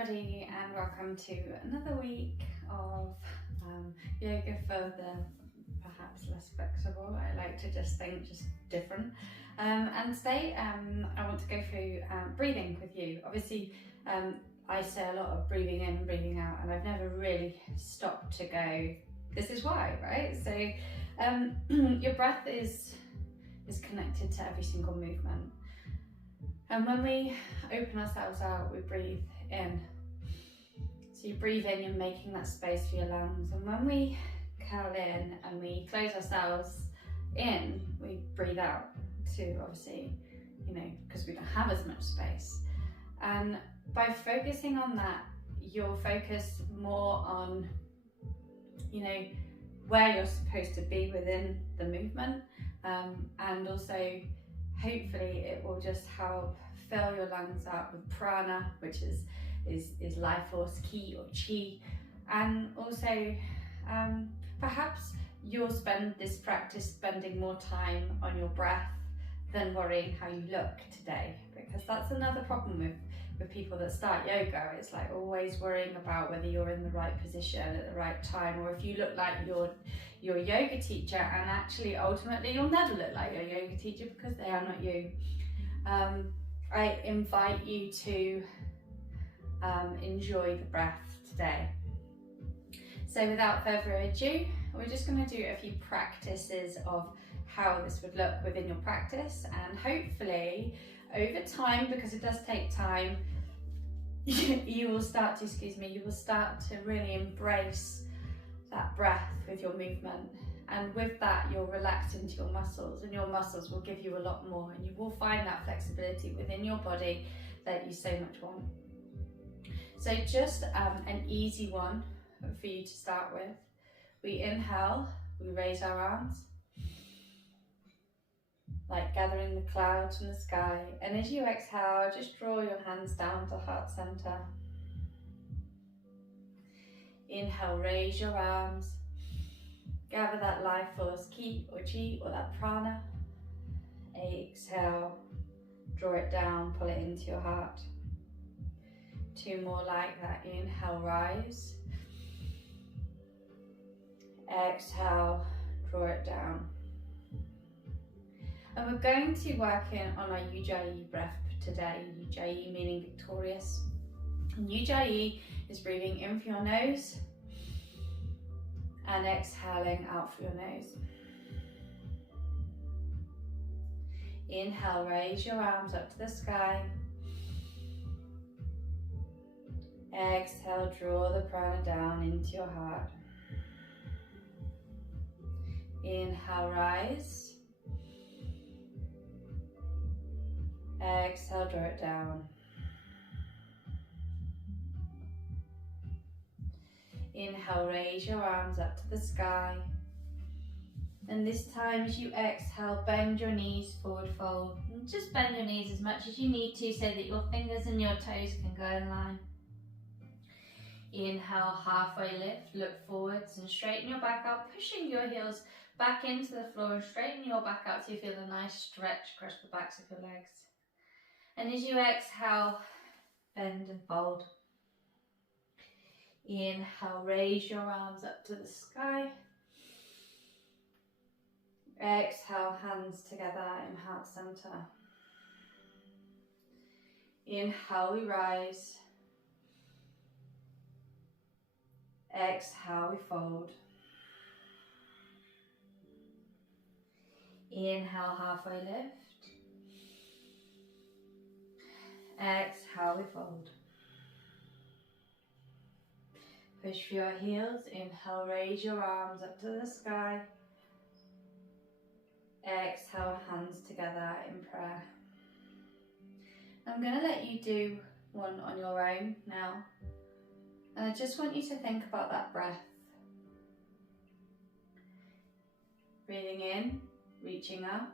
everybody, and welcome to another week of yoga for the perhaps less flexible. I like to just think just different. And today I want to go through breathing with you. Obviously, I say a lot of breathing in and breathing out, and I've never really stopped to go, this is why, right? So your breath is connected to every single movement. And when we open ourselves out, we breathe in. So you breathe in, you're making that space for your lungs. And when we curl in and we close ourselves in, we breathe out to obviously, because we don't have as much space. And by focusing on that, you'll focus more on, where you're supposed to be within the movement. And also, hopefully it will just help fill your lungs up with prana, which is life force, ki or chi. And also perhaps you'll spend this practice spending more time on your breath than worrying how you look today, because that's another problem with people that start yoga. It's like always worrying about whether you're in the right position at the right time, or if you look like your yoga teacher, and actually ultimately you'll never look like your yoga teacher because they are not you. I invite you to enjoy the breath today. So without further ado, we're just going to do a few practices of how this would look within your practice, and hopefully over time, because it does take time, you will start to really embrace that breath with your movement, and with that you'll relax into your muscles, and your muscles will give you a lot more, and you will find that flexibility within your body that you so much want. So just an easy one for you to start with. We inhale, we raise our arms like gathering the clouds from the sky, and as you exhale, just draw your hands down to heart center. Inhale, raise your arms, gather that life force, ki or chi, or that prana. Exhale, draw it down, pull it into your heart. Two more like that. Inhale, rise. Exhale, draw it down. And we're going to work on our Ujjayi breath today. Ujjayi meaning victorious. And Ujjayi is breathing in through your nose and exhaling out through your nose. Inhale, raise your arms up to the sky. Exhale, draw the prana down into your heart. Inhale, rise. Exhale, draw it down. Inhale, raise your arms up to the sky. And this time as you exhale, bend your knees, forward fold. And just bend your knees as much as you need to so that your fingers and your toes can go in line. Inhale, halfway lift, look forwards and straighten your back out, pushing your heels back into the floor and straighten your back out so you feel a nice stretch across the backs of your legs. And as you exhale, bend and fold. Inhale, raise your arms up to the sky. Exhale, hands together in heart center. Inhale, we rise. Exhale, we fold. Inhale, halfway lift. Exhale, we fold. Push for your heels. Inhale, raise your arms up to the sky. Exhale, hands together in prayer. I'm going to let you do one on your own now. And I just want you to think about that breath. Breathing in, reaching up.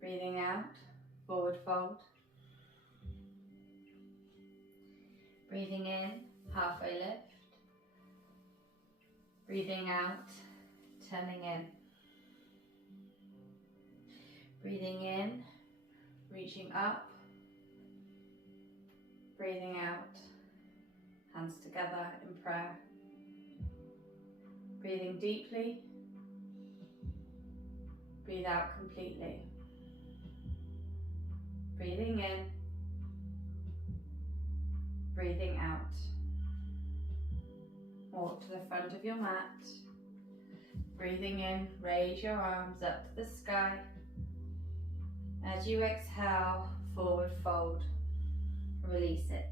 Breathing out, forward fold. Breathing in, halfway lift. Breathing out, turning in. Breathing in, reaching up. Breathing out, hands together in prayer. Breathing deeply, breathe out completely. Breathing in, breathing out. Walk to the front of your mat. Breathing in, raise your arms up to the sky. As you exhale, forward fold. Release it.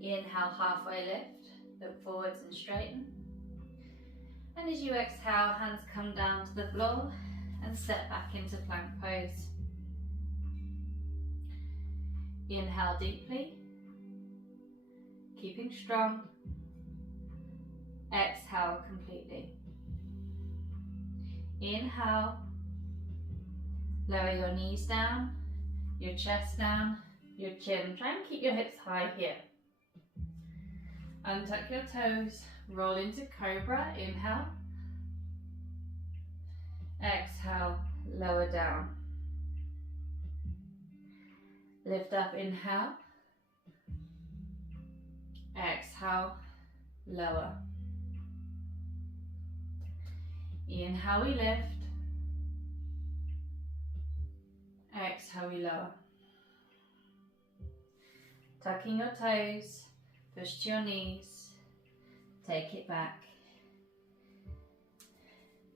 Inhale, halfway lift. Look forwards and straighten. And as you exhale, hands come down to the floor and step back into plank pose. Inhale deeply, keeping strong. Exhale completely. Inhale, lower your knees down, your chest down, your chin. Try and keep your hips high here. Untuck your toes, roll into cobra. Inhale. Exhale, lower down. Lift up, inhale. Exhale, lower. Inhale, we lift. Exhale, we lower. Tucking your toes, push to your knees, take it back.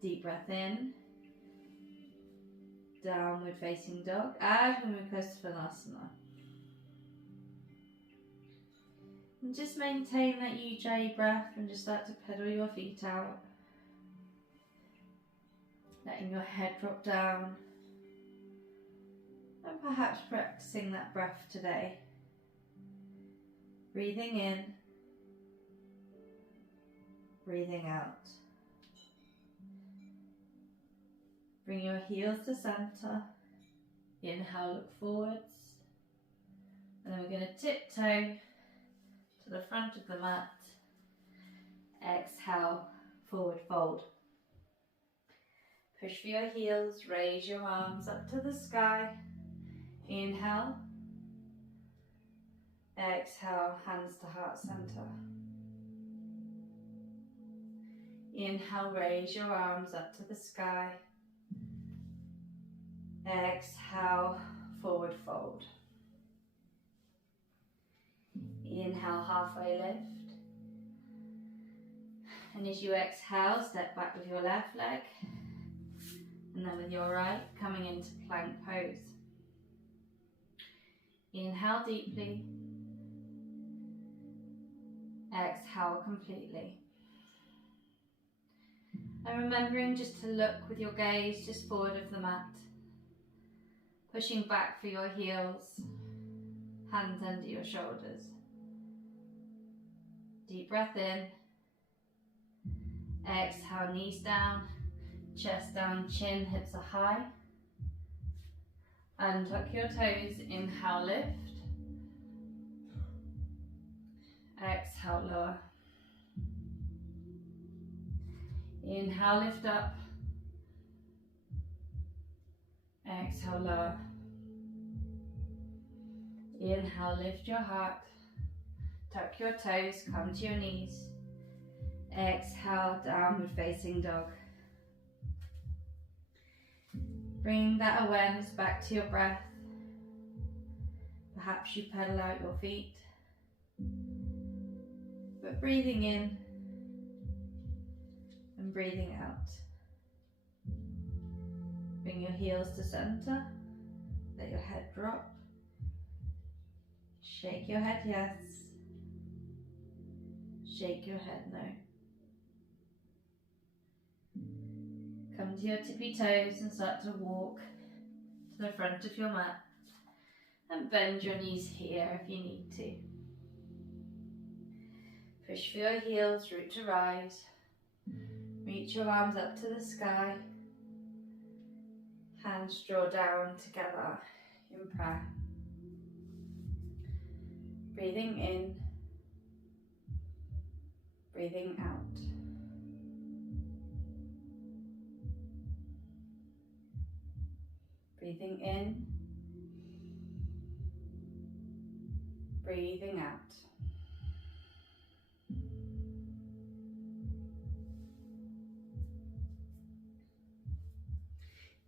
Deep breath in. Downward facing dog, Adho Mukha Svanasana. And just maintain that Ujjayi breath and just start to pedal your feet out. Letting your head drop down. And perhaps practicing that breath today. Breathing in, breathing out. Bring your heels to center. Inhale, look forwards. And then we're going to tiptoe to the front of the mat. Exhale, forward fold. Push for your heels, raise your arms up to the sky. Inhale. Exhale, hands to heart center. Inhale, raise your arms up to the sky. Exhale, forward fold. Inhale, halfway lift. And as you exhale, step back with your left leg. And then with your right, coming into plank pose. Inhale deeply. Exhale completely. And remembering just to look with your gaze just forward of the mat. Pushing back for your heels, hands under your shoulders. Deep breath in. Exhale, knees down, chest down, chin, hips are high. Untuck your toes, inhale, lift. Exhale, lower. Inhale, lift up. Exhale, lower. Inhale, lift your heart. Tuck your toes, come to your knees. Exhale, downward facing dog. Bring that awareness back to your breath. Perhaps you pedal out your feet. But breathing in and breathing out. Bring your heels to center. Let your head drop. Shake your head yes. Shake your head no. Come to your tippy toes and start to walk to the front of your mat. And bend your knees here if you need to. Push for your heels, root to rise. Reach your arms up to the sky. Hands draw down together in prayer. Breathing in, breathing out. Breathing in, breathing out.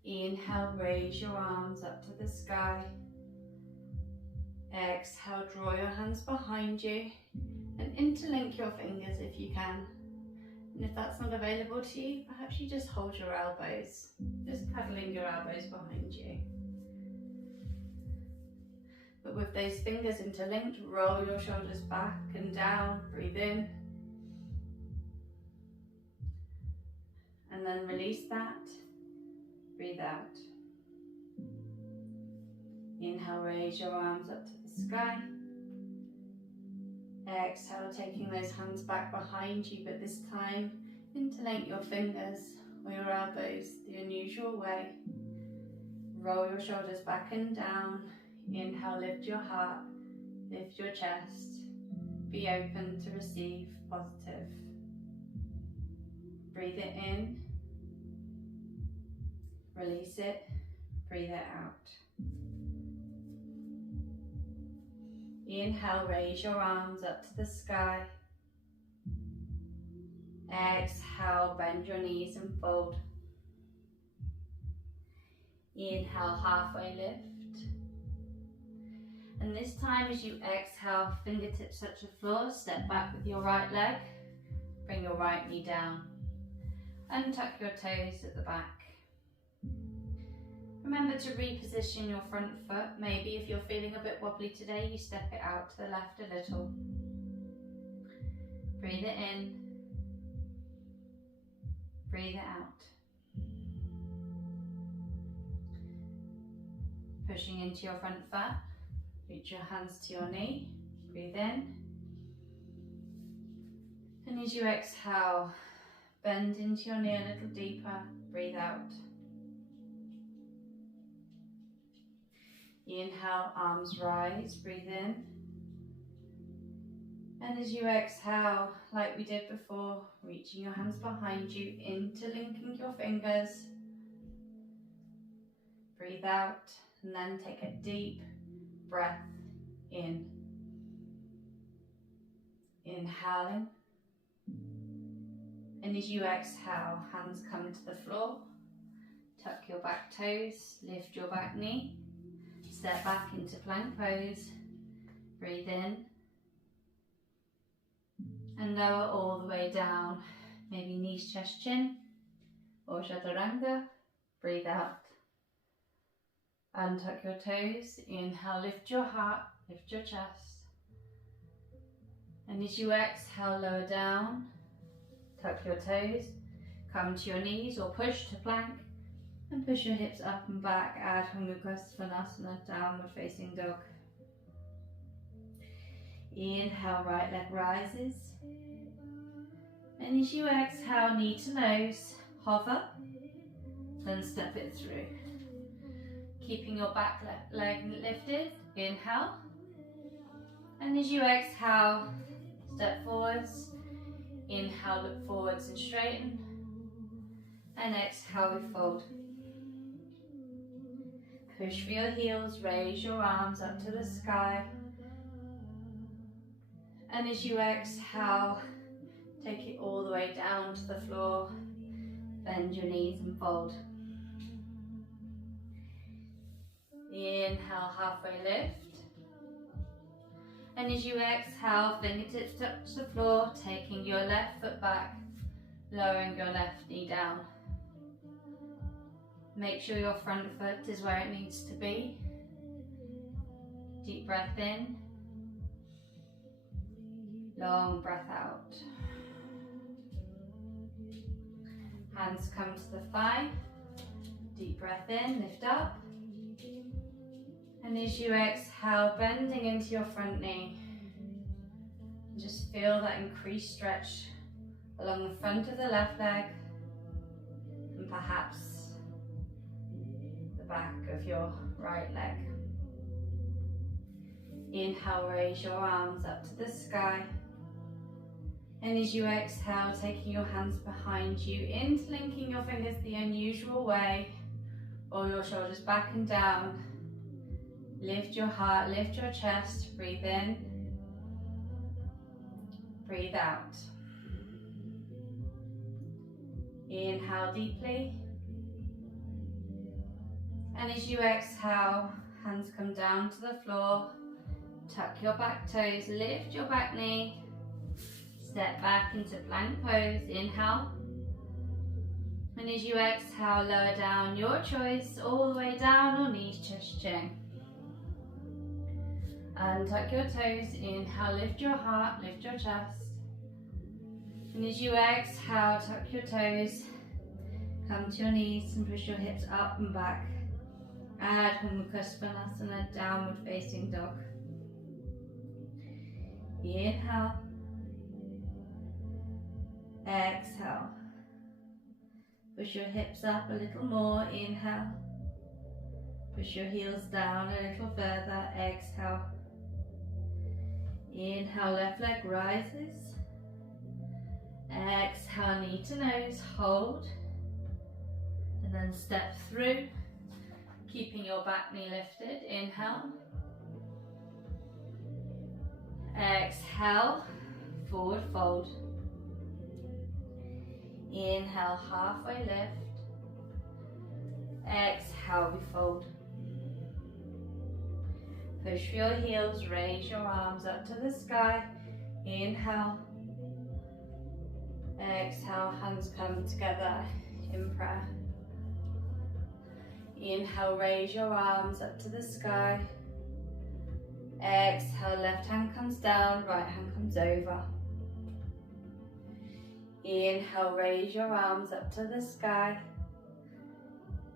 Inhale, raise your arms up to the sky. Exhale, draw your hands behind you and interlink your fingers if you can. And if that's not available to you, perhaps you just hold your elbows, just cuddling your elbows behind you. But with those fingers interlinked, roll your shoulders back and down, breathe in. And then release that, breathe out. Inhale, raise your arms up to the sky. Exhale, taking those hands back behind you, but this time interlink your fingers or your elbows the unusual way. Roll your shoulders back and down. Inhale, lift your heart, lift your chest. Be open to receive positive. Breathe it in, release it, breathe it out. Inhale, raise your arms up to the sky. Exhale, bend your knees and fold. Inhale, halfway lift. And this time as you exhale, fingertips touch the floor, step back with your right leg. Bring your right knee down. Untuck your toes at the back. Remember to reposition your front foot. Maybe if you're feeling a bit wobbly today, you step it out to the left a little. Breathe it in. Breathe it out. Pushing into your front foot. Reach your hands to your knee. Breathe in. And as you exhale, bend into your knee a little deeper. Breathe out. Inhale, arms rise, breathe in. And as you exhale, like we did before, reaching your hands behind you, interlinking your fingers. Breathe out, and then take a deep breath in. Inhaling. And as you exhale, hands come to the floor. Tuck your back toes, lift your back knee. Step back into plank pose, breathe in, and lower all the way down, maybe knees, chest, chin, or chaturanga, breathe out. Untuck your toes, inhale, lift your heart, lift your chest, and as you exhale, lower down, tuck your toes, come to your knees or push to plank, and push your hips up and back, Adho Mukha Svanasana, downward facing dog. Inhale, right leg rises. And as you exhale, knee to nose, hover, then step it through. Keeping your back leg lifted, inhale. And as you exhale, step forwards. Inhale, look forwards and straighten. And exhale, we fold. Push for your heels, raise your arms up to the sky. And as you exhale, take it all the way down to the floor. Bend your knees and fold. Inhale, halfway lift. And as you exhale, fingertips touch the floor, taking your left foot back, lowering your left knee down. Make sure your front foot is where it needs to be. Deep breath in. Long breath out. Hands come to the thigh. Deep breath in, lift up. And as you exhale, bending into your front knee. Just feel that increased stretch along the front of the left leg and perhaps the back of your right leg. Inhale, raise your arms up to the sky. And as you exhale, taking your hands behind you, interlinking your fingers the unusual way, or your shoulders back and down. Lift your heart, lift your chest, breathe in, breathe out. Inhale deeply. And as you exhale, hands come down to the floor. Tuck your back toes, lift your back knee. Step back into plank pose. Inhale. And as you exhale, lower down your choice, all the way down on knees, chest, chin. And tuck your toes. Inhale, lift your heart, lift your chest. And as you exhale, tuck your toes. Come to your knees and push your hips up and back. Adho Mukha Svanasana, downward facing dog. Inhale. Exhale. Push your hips up a little more. Inhale. Push your heels down a little further. Exhale. Inhale, left leg rises. Exhale, knee to nose, hold. And then step through, keeping your back knee lifted. Inhale. Exhale, forward fold. Inhale, halfway lift. Exhale, we fold. Push for your heels, raise your arms up to the sky. Inhale. Exhale, hands come together in prayer. Inhale, raise your arms up to the sky. Exhale, left hand comes down, right hand comes over. Inhale, raise your arms up to the sky.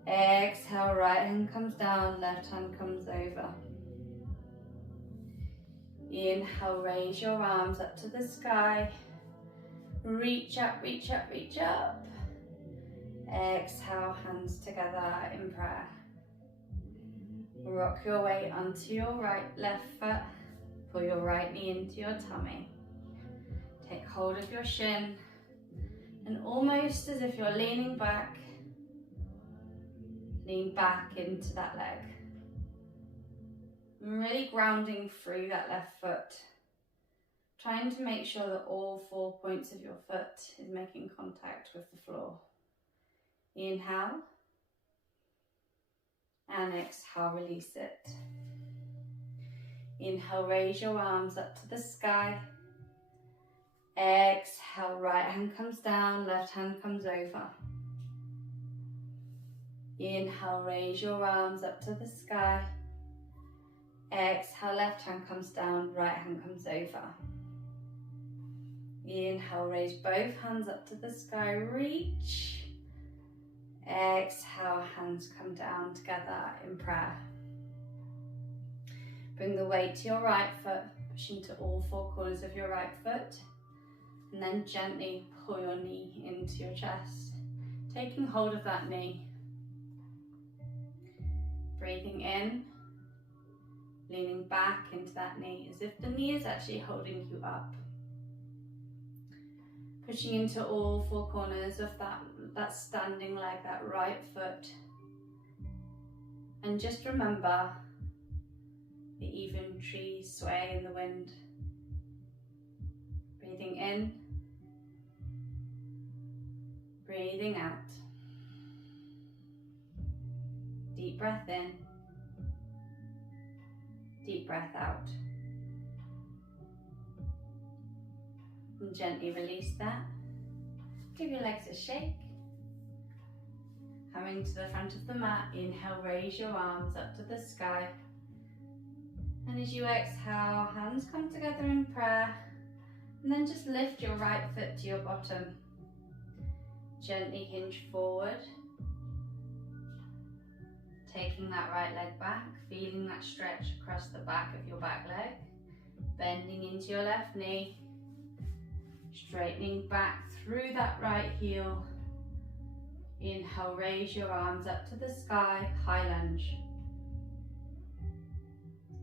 Exhale, right hand comes down, left hand comes over. Inhale, raise your arms up to the sky. Reach up, reach up, reach up. Exhale, hands together in prayer. Rock your way onto your left foot. Pull your right knee into your tummy. Take hold of your shin. And almost as if you're leaning back, lean back into that leg. Really grounding through that left foot. Trying to make sure that all 4 points of your foot is making contact with the floor. Inhale. And exhale, release it. Inhale, raise your arms up to the sky. Exhale, right hand comes down, left hand comes over. Inhale, raise your arms up to the sky. Exhale, left hand comes down, right hand comes over. Inhale, raise both hands up to the sky, reach. Exhale, hands come down together in prayer. Bring the weight to your right foot, pushing to all 4 corners of your right foot. And then gently pull your knee into your chest, taking hold of that knee. Breathing in, leaning back into that knee as if the knee is actually holding you up. Pushing into all 4 corners of that standing leg, that right foot. And just remember the even trees sway in the wind. Breathing in, breathing out. Deep breath in, deep breath out. And gently release that. Give your legs a shake. Coming to the front of the mat, inhale, raise your arms up to the sky. And as you exhale, hands come together in prayer. And then just lift your right foot to your bottom. Gently hinge forward. Taking that right leg back, feeling that stretch across the back of your back leg. Bending into your left knee. Straightening back through that right heel. Inhale, raise your arms up to the sky, high lunge.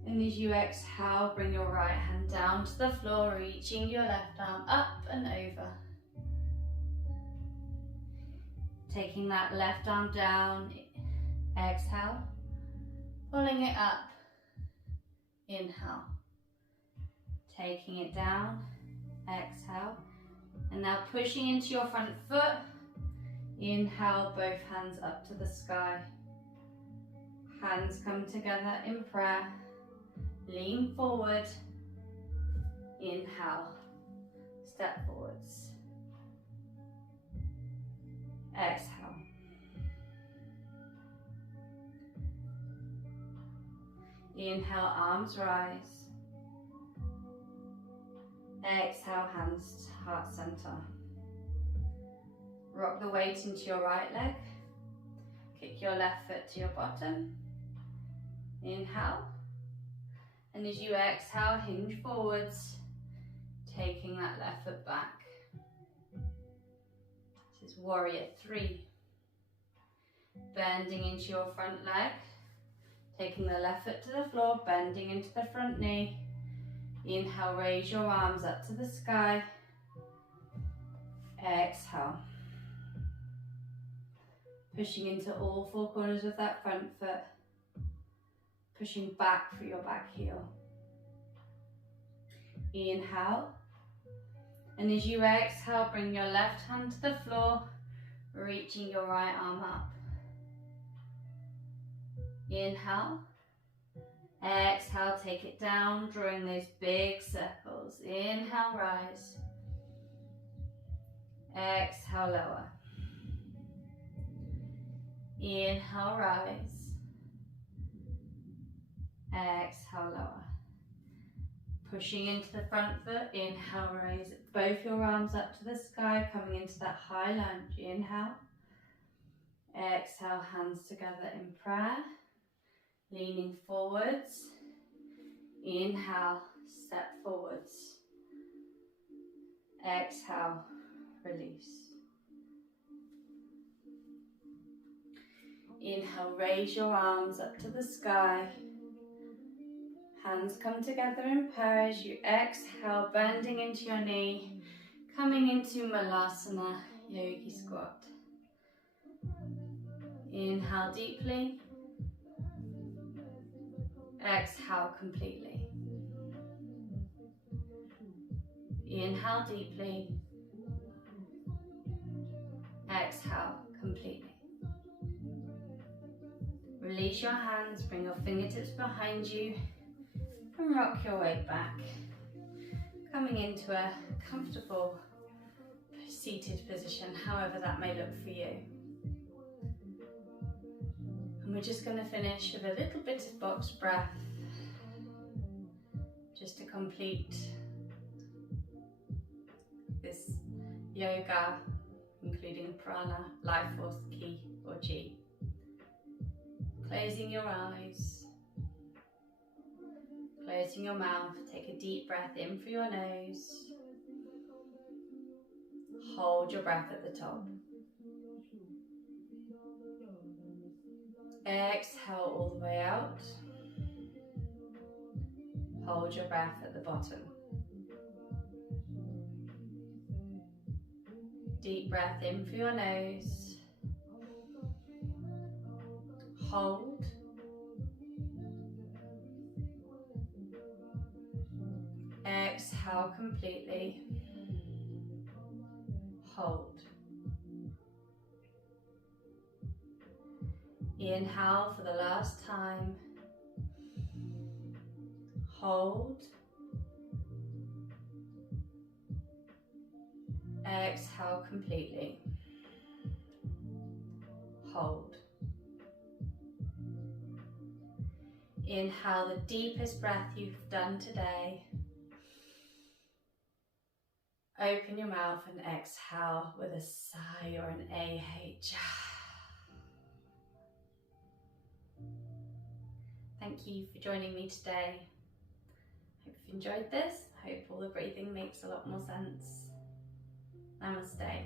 And as you exhale, bring your right hand down to the floor, reaching your left arm up and over. Taking that left arm down, exhale, pulling it up, Inhale. Taking it down. Exhale. And now pushing into your front foot. Inhale, both hands up to the sky. Hands come together in prayer. Lean forward. Inhale. Step forwards. Exhale. Inhale, arms rise. Exhale, hands to heart center. Rock the weight into your right leg. Kick your left foot to your bottom. Inhale. And as you exhale, hinge forwards, taking that left foot back. This is warrior 3. Bending into your front leg. Taking the left foot to the floor, bending into the front knee. Inhale, raise your arms up to the sky. Exhale. Pushing into all 4 corners of that front foot. Pushing back for your back heel. Inhale. And as you exhale, bring your left hand to the floor, reaching your right arm up. Inhale. Exhale, take it down, drawing those big circles. Inhale, rise. Exhale, lower. Inhale, rise. Exhale, lower. Pushing into the front foot. Inhale, raise both your arms up to the sky, coming into that high lunge. Inhale. Exhale, hands together in prayer. Leaning forwards. Inhale, step forwards. Exhale, release. Inhale, raise your arms up to the sky. Hands come together in prayer as you exhale, bending into your knee, coming into Malasana Yogi Squat. Inhale deeply. Exhale completely. Inhale deeply. Exhale completely. Release your hands, bring your fingertips behind you and rock your way back. Coming into a comfortable seated position, however that may look for you. And we're just going to finish with a little bit of box breath, just to complete this yoga, including prana, life force, ki or chi. Closing your eyes, closing your mouth, take a deep breath in through your nose. Hold your breath at the top. Exhale all the way out. Hold your breath at the bottom. Deep breath in through your nose. Hold. Exhale completely. Hold. Inhale for the last time. Hold. Exhale completely. Hold. Inhale the deepest breath you've done today. Open your mouth and exhale with a sigh or an AH. Thank you for joining me today. Hope you've enjoyed this. I hope all the breathing makes a lot more sense. Namaste.